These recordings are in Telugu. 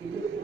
Thank you.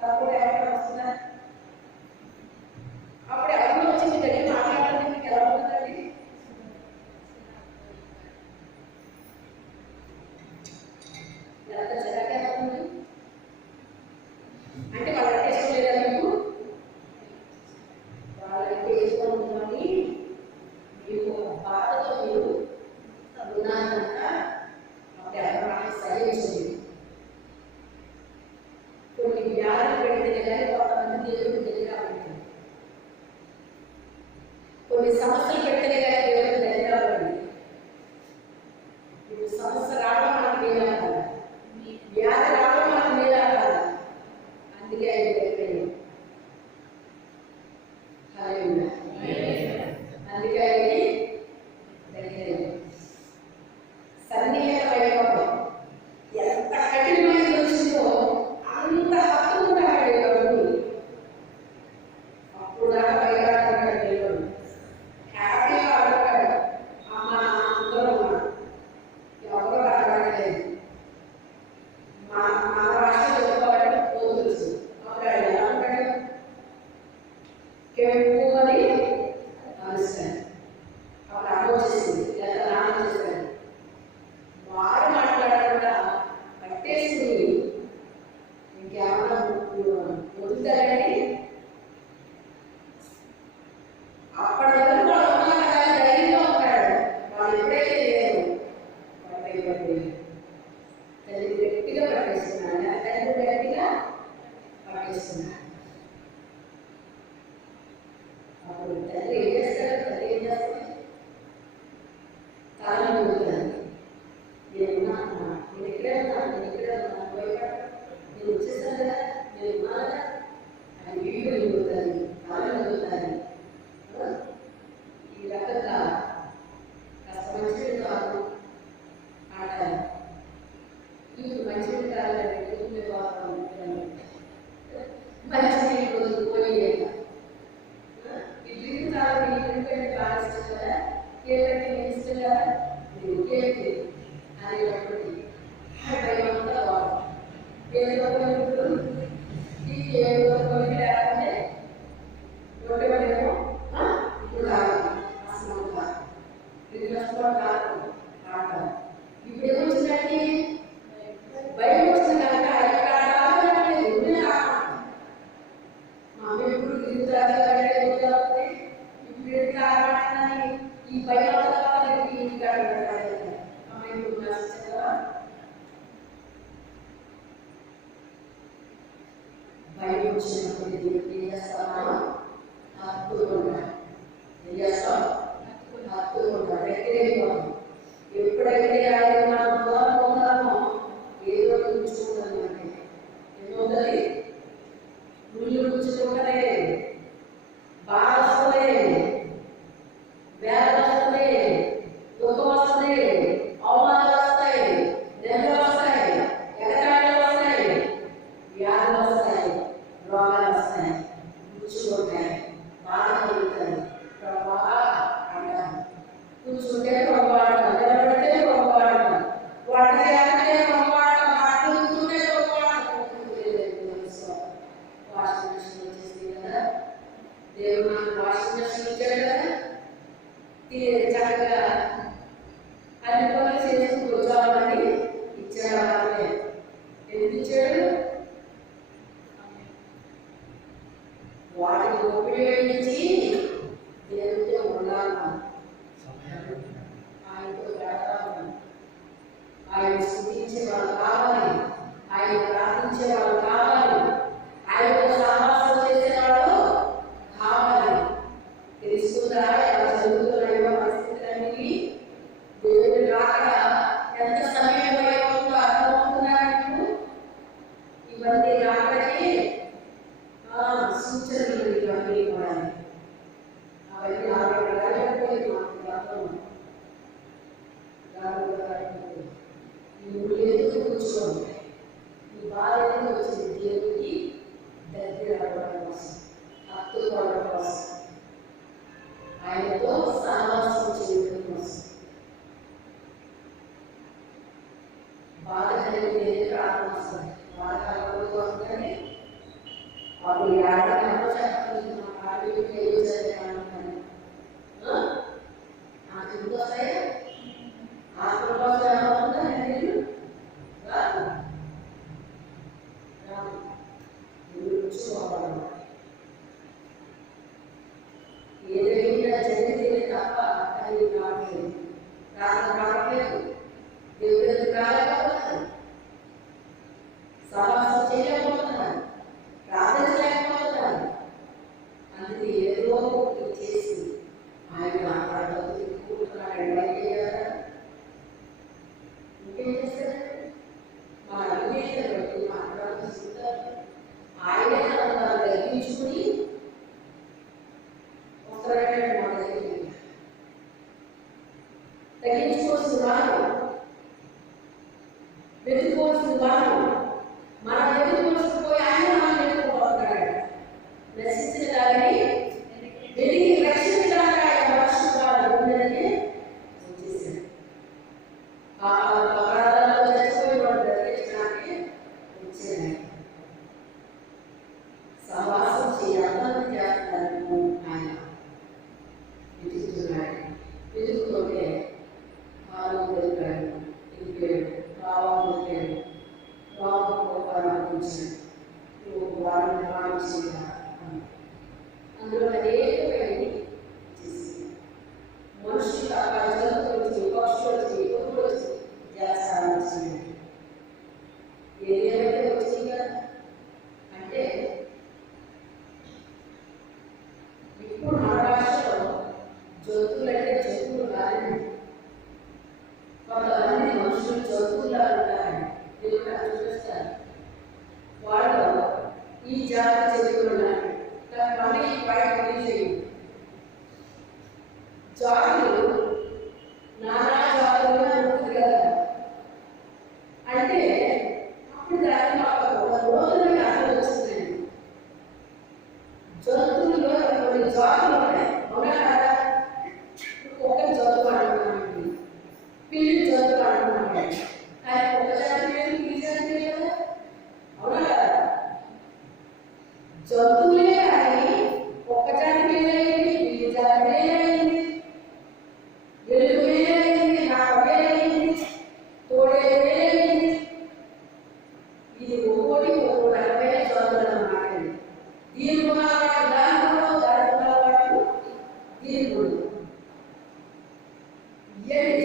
তারপরে ele já sua carta. E pergunte las కూర్చోవాలి ఏదైనా జరిగితే తప్ప అది రావట్లేదు కారణం రావట్లేదు దేవుడు రాలేకపోతున్నాను సమాసం చేయలేకపోతున్నాను ప్రార్థన చేయలేకపోతున్నాను అందుకే ఏదో ఒకటి చేసి ఆయన మాట్లాడదు కూర్చున్నాడు ఇంకేం చేస్తాడు మా అభినేత బట్టి మాట్లాడుతుంటారు ஏழு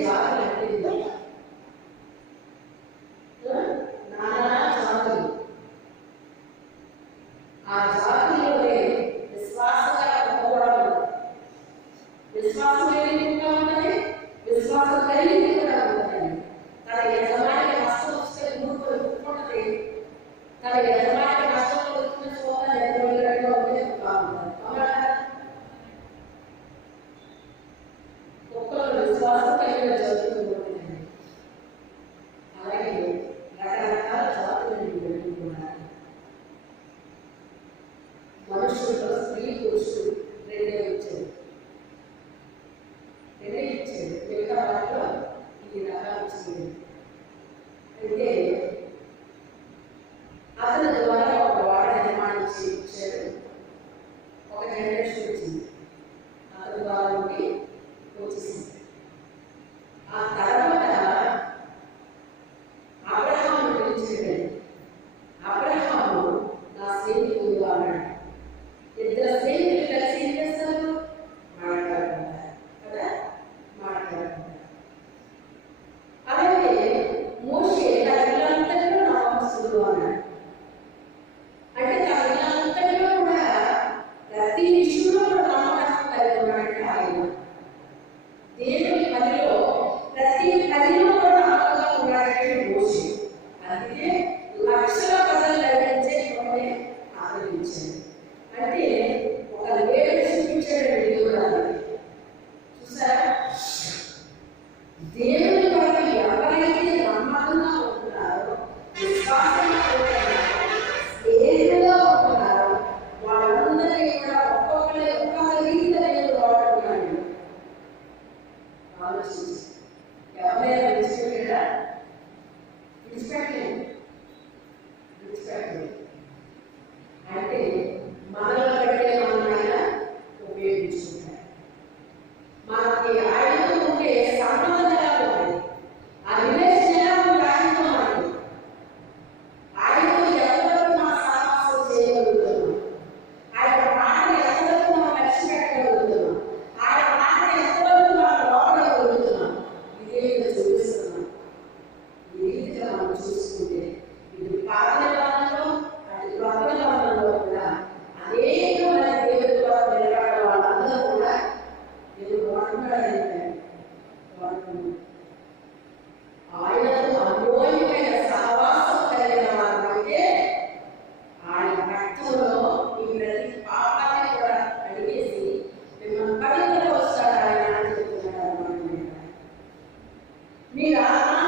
Mirar